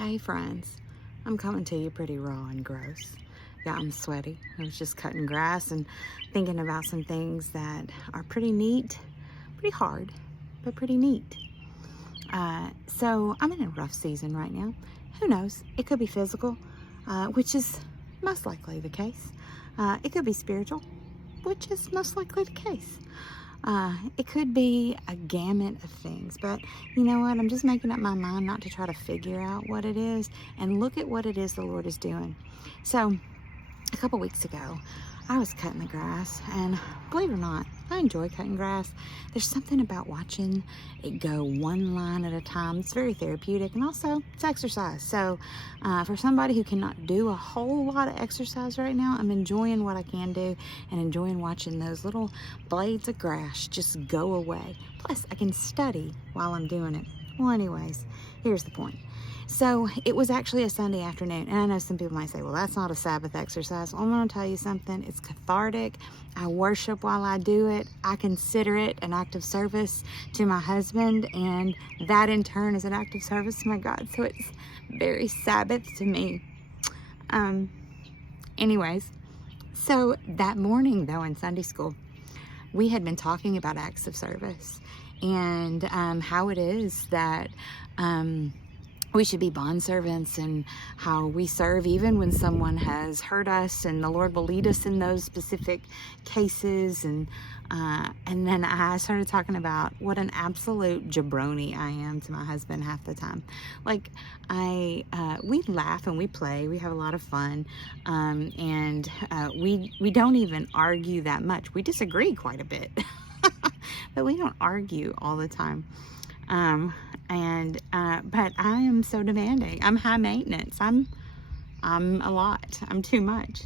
Hey friends, I'm coming to you pretty raw and gross. Yeah, I'm sweaty. I was just cutting grass and thinking about some things that are pretty neat, pretty hard, but pretty neat. So I'm in a rough season right now. Who knows? It could be physical, which is most likely the case. It could be spiritual, which is most likely the case. It could be a gamut of things, but you know what? I'm just making up my mind not to try to figure out what it is and look at what it is the Lord is doing. So, a couple weeks ago, I was cutting the grass, and believe it or not, I enjoy cutting grass. There's something about watching it go one line at a time. It's very therapeutic, and also it's exercise. So for somebody who cannot do a whole lot of exercise right now, I'm enjoying what I can do and enjoying watching those little blades of grass just go away. Plus, I can study while I'm doing it. Well, anyways, here's the point. So it was actually a Sunday afternoon, and I know some people might say, well, that's not a Sabbath exercise. Well, I'm going to tell you something. It's cathartic. I worship while I do it. I consider it an act of service to my husband, and that in turn is an act of service to my God. So it's very Sabbath to me. Anyways, so that morning, though, in Sunday school, we had been talking about acts of service and how it is that we should be bondservants, and how we serve even when someone has hurt us, and the Lord will lead us in those specific cases. And then I started talking about what an absolute jabroni I am to my husband half the time. Like, we laugh and we play, we have a lot of fun, and we don't even argue that much. We disagree quite a bit, but we don't argue all the time. But I am so demanding. I'm high maintenance. I'm a lot. I'm too much.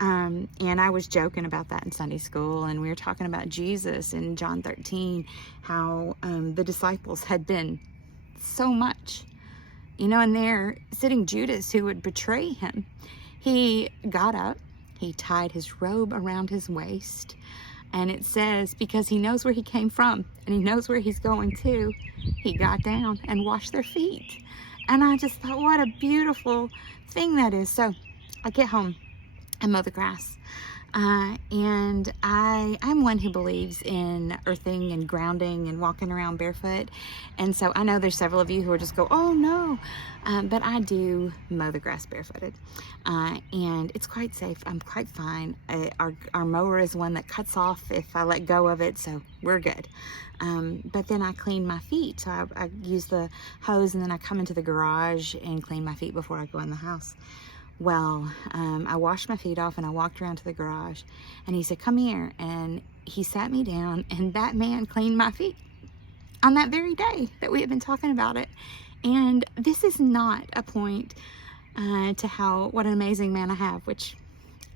And I was joking about that in Sunday school, and we were talking about Jesus in John 13, how the disciples had been so much, and there sitting Judas, who would betray him. He got up, he tied his robe around his waist, and it says, because he knows where he came from and he knows where he's going to, he got down and washed their feet. And I just thought, what a beautiful thing that is. So I get home and mow the grass. And I'm one who believes in earthing and grounding and walking around barefoot. And so I know there's several of you who are just go, oh no. But I do mow the grass barefooted. And it's quite safe. I'm quite fine. Our mower is one that cuts off if I let go of it, so we're good. But then I clean my feet. So I use the hose, and then I come into the garage and clean my feet before I go in the house. Well, I washed my feet off and I walked around to the garage, and he said, come here. And he sat me down, and that man cleaned my feet on that very day that we had been talking about it. And this is not a point to what an amazing man I have, which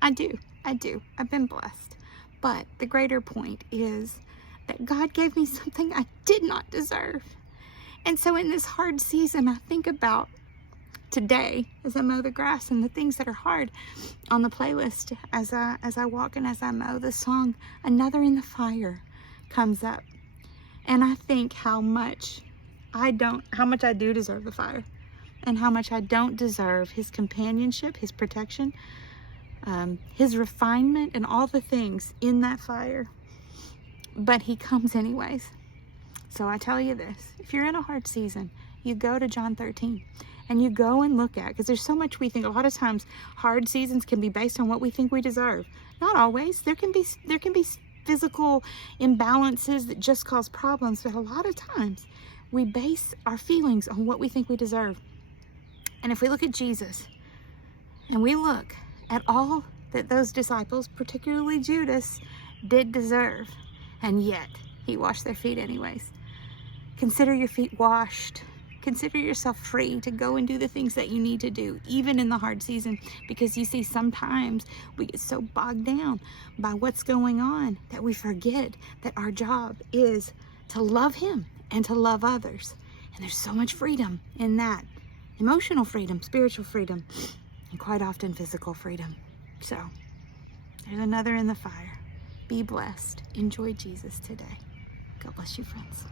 I do. I've been blessed. But the greater point is that God gave me something I did not deserve. And so in this hard season, I think about today as I mow the grass and the things that are hard. On the playlist as I walk and as I mow, the song Another in the Fire comes up, and I think how much I do deserve the fire, and how much I don't deserve his companionship, his protection, his refinement, and all the things in that fire, but he comes anyways. So I tell you this, if you're in a hard season, you go to John 13 and you go and look at, because there's so much we think. A lot of times hard seasons can be based on what we think we deserve. Not always. There can be physical imbalances that just cause problems, but a lot of times we base our feelings on what we think we deserve. And if we look at Jesus and we look at all that those disciples, particularly Judas, did deserve, and yet he washed their feet anyways. Consider your feet washed. Consider yourself free to go and do the things that you need to do, even in the hard season, because you see, sometimes we get so bogged down by what's going on that we forget that our job is to love him and to love others. And there's so much freedom in that. Emotional freedom, spiritual freedom, and quite often physical freedom. So there's another in the fire. Be blessed. Enjoy Jesus today. God bless you, friends.